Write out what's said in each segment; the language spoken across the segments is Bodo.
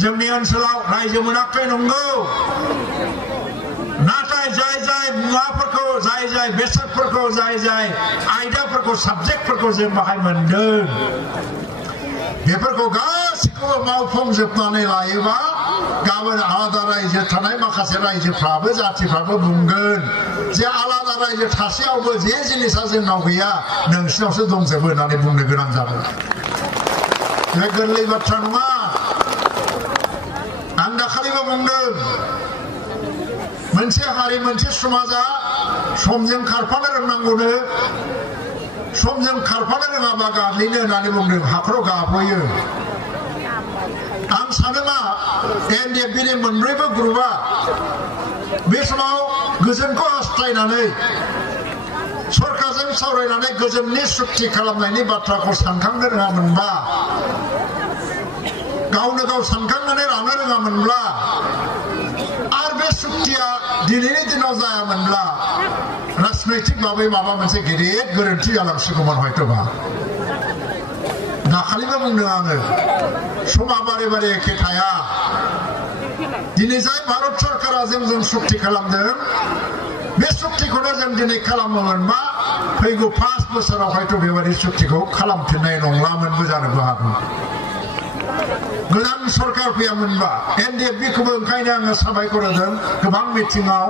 जोंनि ओनसोलाव रायजो मोनाखै नंगौ नाथाय जाय मुवाफोरखौ जाय बेसादफोरखौ जाय आयदाफोरखौ साबजेक्टफोरखौ जों बाहाय मोनदों बेफोरखौ गासिखौबो मावफुंजोबनानै लायोबा गाबोन आलादा रायजो थानाय माखासे रायजोफ्राबो जातिफ्राबो बुंगोन जे आलादा रायजो थासेयावबो जे जिनिसा जोंनाव गैया नोंसिनावसो दंजोबो होननानै बुंनो गोनां जादों बे गोरलै बाथ्रा नङा आं दाखालिबो बुंदों मोनसे हारि मोनसे समाजा समजों खारफानो रोंनांगौनो समजों खारफानो रोङाबा गाग्लिनो होननानै बुंदों हाखराव गाब्र'यो आं सानो मा एनडिएफबिनि मोनब्रैबो ग्रुपआ बे समाव गोजोनखौ हास्थायनानै सरकारजों सावरायनानै गोजोननि सुक्ति खालामनायनि बाथ्राखौ सानखांनो रोङामोनबा गावनो गाव सानखांनानै लानो रोङामोनब्ला आरो बे सुक्तिया दिनैनि दिनाव जायामोनब्ला राजनैतिक भाबै माबा मोनसे गिदिर गोरोन्थि जालांसिगौमोन हयतोबा दाखालिबो बुंदों आङो समा बारे बारे एखे थाया दिनै जाय भारत सरकारा जोंजों सुक्ति खालामदों बे सुक्तिखौनो जों दिनै खालामोमोनबा फैगौ 5 बोसोराव हयथ' बेबायदि सुक्तिखौ खालामफिननाय नंलामोनबो जानोबो हागौ गोदान सरकार फैयामोनबा एनडिएफबिखौबो ओंखायनो आङो साबायखर होदों गोबां मिटिङाव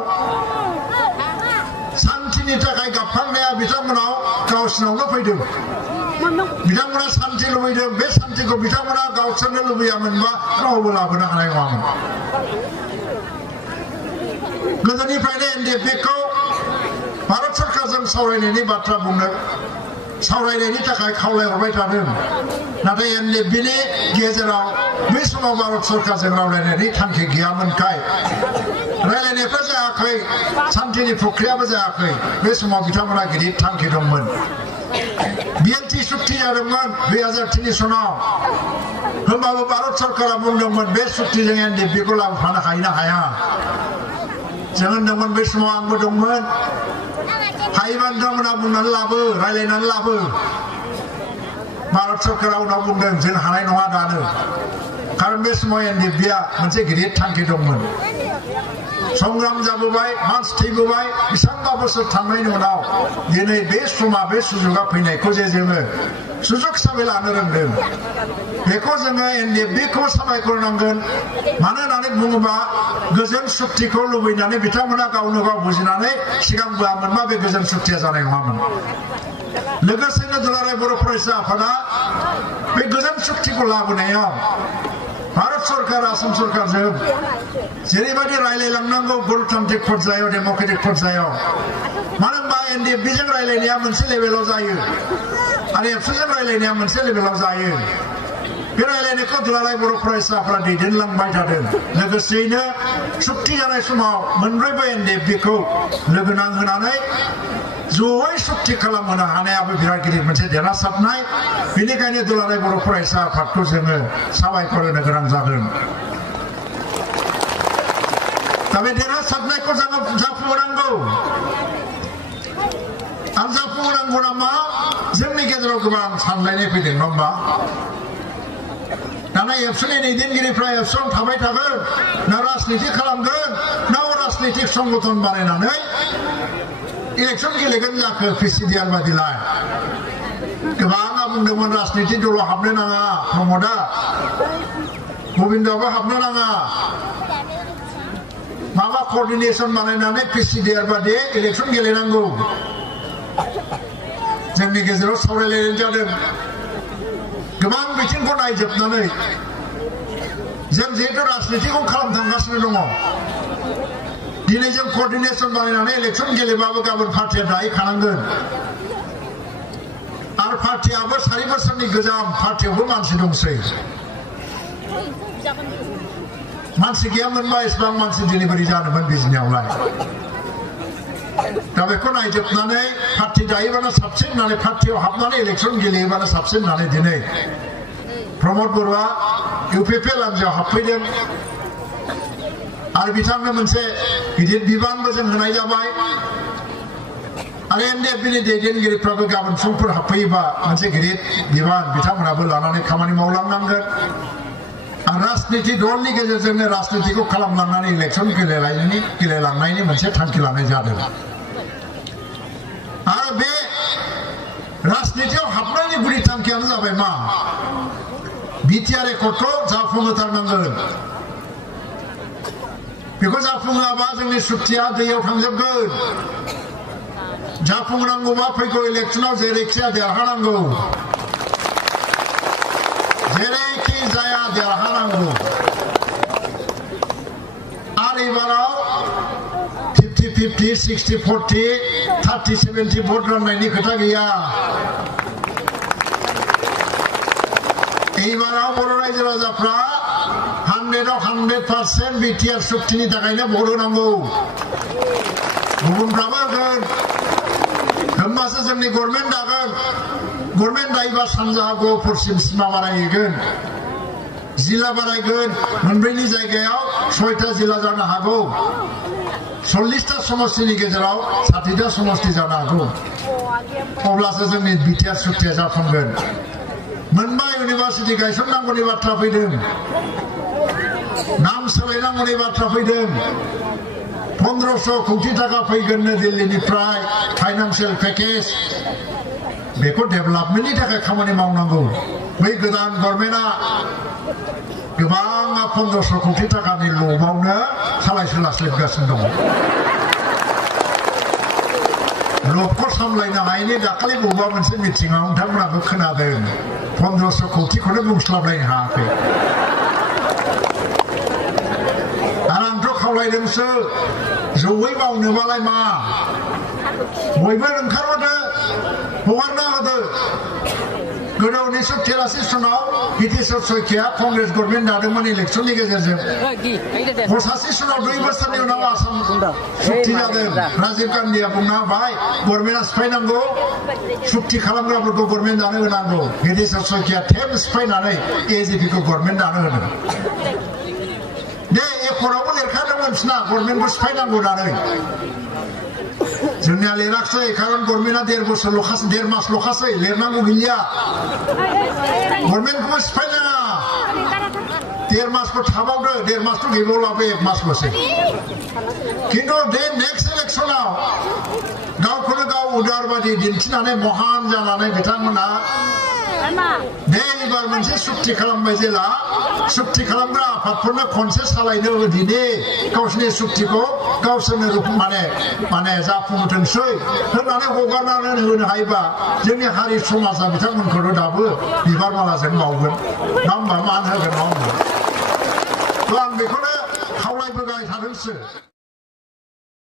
शान्तिनि थाखाय गाबखांनाया बिथांमोनाव गावसिनावनो फैदों बिथांमोना शान्ति लुबैदों बे शान्तिखौ बिथांमोना गावसोरनो लुबैयामोनबा रावबो लाबोनो हानाय नङामोन गोदोनिफ्रायनो एनडिएफबिखौ भारत सरकारजों सावरायनायनि बाथ्रा बुंनो सावरायनायनि थाखाय खावलायहरबाय थादों नाथाय एनडिएफबिनि गेजेराव बै समाव भारत सरकारजों रायलायनायनि थांखि गैयामोनखाय रायलायनायफ्रा जायाखै शान्तिनि प्रक्रियाबो जायाखै बे समाव बिथांमोना गिदिर थांखि दंमोन बिएनटि सुक्ति जादोंमोन 2003 सनाव होमबाबो भारत सरकारा बुंदोंमोन बे सुक्तिजों एनडिएफबिखौ लाबोफानो हायो ना हाया जों होनदोंमोन बे समाव आंबो दंमोन हायोबा नोंथांमोना बुंनानै लाबो रायलायनानै लाबो भारत सरकारा उनाव बुंदों जों हानाय नङा दानो खारन बे समाव एनडिएफबिया मोनसे गिदिर थांखि दंमोन संग्राम जाबोबाय मानसि थैबोबाय बेसेबांबा बोसोर थांनायनि उनाव दिनै बे समा बे सुजुगा फैनायखौ जे जोङो सुजुग हिसाबै लानो रोंदों बेखौ जोङो एनडिएफबिखौ साबायखर नांगोन मानो होननानै बुङोबा गोजोन सुक्तिखौ लुबैनानै बिथांमोना गावनो गाव बुजिनानै सिगां बोआमोनबा बे गोजोन सुक्तिया जानाय नङामोन लोगोसेनो दुलाराय बर' फरायसा आफादा बे गोजोन सुक्तिखौ लाबोनायाव भारत सरकार आसाम सरकारजों जेरैबायदि रायलायलांनांगौ गणतान्त्रिक पर्यायाव डेम'क्रेटिक पर्यायाव मानो होनबा एनडिएफबिजों रायलायनाया मोनसे लेभेलाव जायो आरो एबसुजों रायलायनाया मोनसे लेभेलाव जायो बे रायलायनायखौ दुलाराय बर' फरायसाफोरा दैदेनलांबाय थादों लोगोसेयैनो सुक्ति जानाय समाव मोनब्रैबो एनडिएफबिखौ लोगो नांहोनानै जयै सुक्ति खालामहोनो हानायाबो बिराद गिदिर मोनसे देरहासारनाय बेनिखायनो दुलाराय बर' फरायसा आफादखौ जोङो साबायखर होनो गोनां जागोन दा बे देरहासारनायखौ जोङो जाफुंहोनांगौ आरो जाफुंहोनांगौ नामा जोंनि गेजेराव गोबां सानलायनाय फैदों नङा होमबा दाना एबसुनि दैदेनगिरिफ्रा एबसुआव थाबाय थागोन ना राजनिति खालामगोन ना राजनितिक संगठन बानायनानै इलेक्शन गेलेगोन जाखो पिसिडिआर बादिलाय गोबाङा बुंदोंमोन राजनिति दलाव हाबनो नाङा प्रमदा गबिन्दआबो हाबनो नाङा माबा कर्डिनेशन बानायनानै पिसिडिआर बादि इलेक्शन गेलेनांगौ जोंनि गेजेराव सावरायलायनाय जादों गोबां बिथिंखौ नायजोबनानै जों जिहेतु राजनितिखौ खालामथांगासिनो दङ दिनै जों कर्डिनेशन बानायनानै इलेक्शन गेलेबाबो गाबोन पार्टिया दाहैखानांगोन आरो पार्टियाबो 4 बोसोरनि गोजाम पार्टियावबो मानसि दंसै मानसि गैयामोनबा एसेबां मानसि डिलिभारि जानोमोन बिजनियावलाय दा बेखौ नायजोबनानै पार्टि दायोबानो साबसिन होननानै पार्टियाव हाबनानै इलेक्शन गेलेयोबानो साबसिन होननानै दिनै प्रमद बरुवा इउपिपिएल हान्जायाव हाबफैदों आरो बिथांनो मोनसे गिदिर बिबानबो जों होनाय जाबाय आरो एनडिएफबिनि दैदेनगिरिफ्राबो गाबोन समफोर हाबफैयोबा मोनसे गिदिर बिबान बिथांमोनाबो लानानै खामानि मावलांनांगोन राजनीति दलनि गेजेरजोंनो राजनीतिखौ खालामलांनानै इलेक्सन गेलेलांनायनि मोनसे थांखि लानाय जादों आरो बे राजनीतियाव हाबनायनि गुदि थांखियानो जाबाय मा बिटिआर एकर्डखौ जाफुंहोथारनांगोन बेखौ जाफुङाबा जोंनि सुक्तिया दैयाव थांजोबगोन जाफुंनांगौबा फैगौ इलेक्सनाव जेरैखिजाया देरहानांगौ जेरैखि जाया देरहानांगौ आरो एबाराव 50-50 60-40 30-70 भट राननायनि खोथा गैया एबाराव बर' रायजो राजाफ्रा 100% बिटिआर सुक्तिनि थाखायनो भट होनांगौ गुबुनफ्राबो होगोन होमबासो जोंनि गभर्नमेन्ट दागोन गभर्नमेन्ट दायोबा सानजाहा गहपुरसिम सिमा बारायहैगोन जिल्ला बारायगोन मोनब्रैनि जायगायाव 6टा जिल्ला जानो हागौ 40टा समष्टिनि गेजेराव 60टा समष्टि जानो हागौ अब्लासो जोंनि बिटिआर सुक्तिया जाफुंगोन मोनबा इउनिभार्सिटि गायसननांगौनि बाथ्रा फैदों नाम सोलायनांगौनि बाथ्रा फैदों 1500 कोटी टाका फैगोननो दिल्लीनिफ्राय फाइनान्सियेल पेकेज बेखौ डेभेलपमेन्टनि थाखाय खामानि मावनांगौ बै गोदान गभर्नमेन्टआ गोबां 1500 कोटी टाकानि लबावनो सालाय सोलास्लिबगासिनो दं लबखौ सामलायनो हायैनि दाखालि बबेबा मोनसे मिटिङाव नोंथांमोनाबो खोनादों 1500 कोटीखौनो बुंस्लाबलायनो हायाखै आरो आंथ' खावलायदोंसो जयै मावनोबालाय मा बयबो ओंखारबोदो हगारना होदो गोदो 1983 सनाव हितेश्वर शइकिया कंग्रेस गभर्नमेन्ट दादोंमोन इलेक्सननि गेजेरजों 85 सनाव 2 बोसोरनि उनाव आसाम सुक्ति जादों राजीव गान्धीया बुंना होबाय गभर्नमेन्टआ सिफायनांगौ सुक्ति खालामग्राफोरखौ गभर्नमेन्ट दानो होनांगौ हितेश्वर शइकिया थेब सिफायनानै एजिपिखौ गभर्नमेन्ट दानो होदों दे एकर्डआवबो लिरखादोंमोन बिसोरना गभर्नमेन्टखौ सिफायनांगौ होननानै जोंनिया लिराखसै खारन गभर्नमेन्टआ 1.5 बोसोरल'खासै 1.5 मासल'खासै लिरनांगौ गैलिया गभर्नमेन्टखौबो सिफायनाङा 1.5 मासखौ थाबावदो 1.5 मासथ' गैबावलाबो 1 मासल'सै खिन्थु बे नेक्स्ट इलेक्सनाव गावखौनो गाव उदारबादि दिन्थिनानै महान जानानै बिथांमोना बे एबार मोनसे सुक्ति खालामबाय जेला सुक्ति खालामग्रा आफादफोरनो खनसे सालायनो होदिनि गावसोरनि सुक्तिखौ गावसोरनो माने जाफुंथोंसै होननानै हगारनानै होनो हायोबा जोंनि हारि समाजा बिथांमोनखौनो दाबो बिबार मालाजों बावगोन नङा होमबा मान होगोन नङा होमबा आं बेखौनो खावलायबोबाय थादोंसो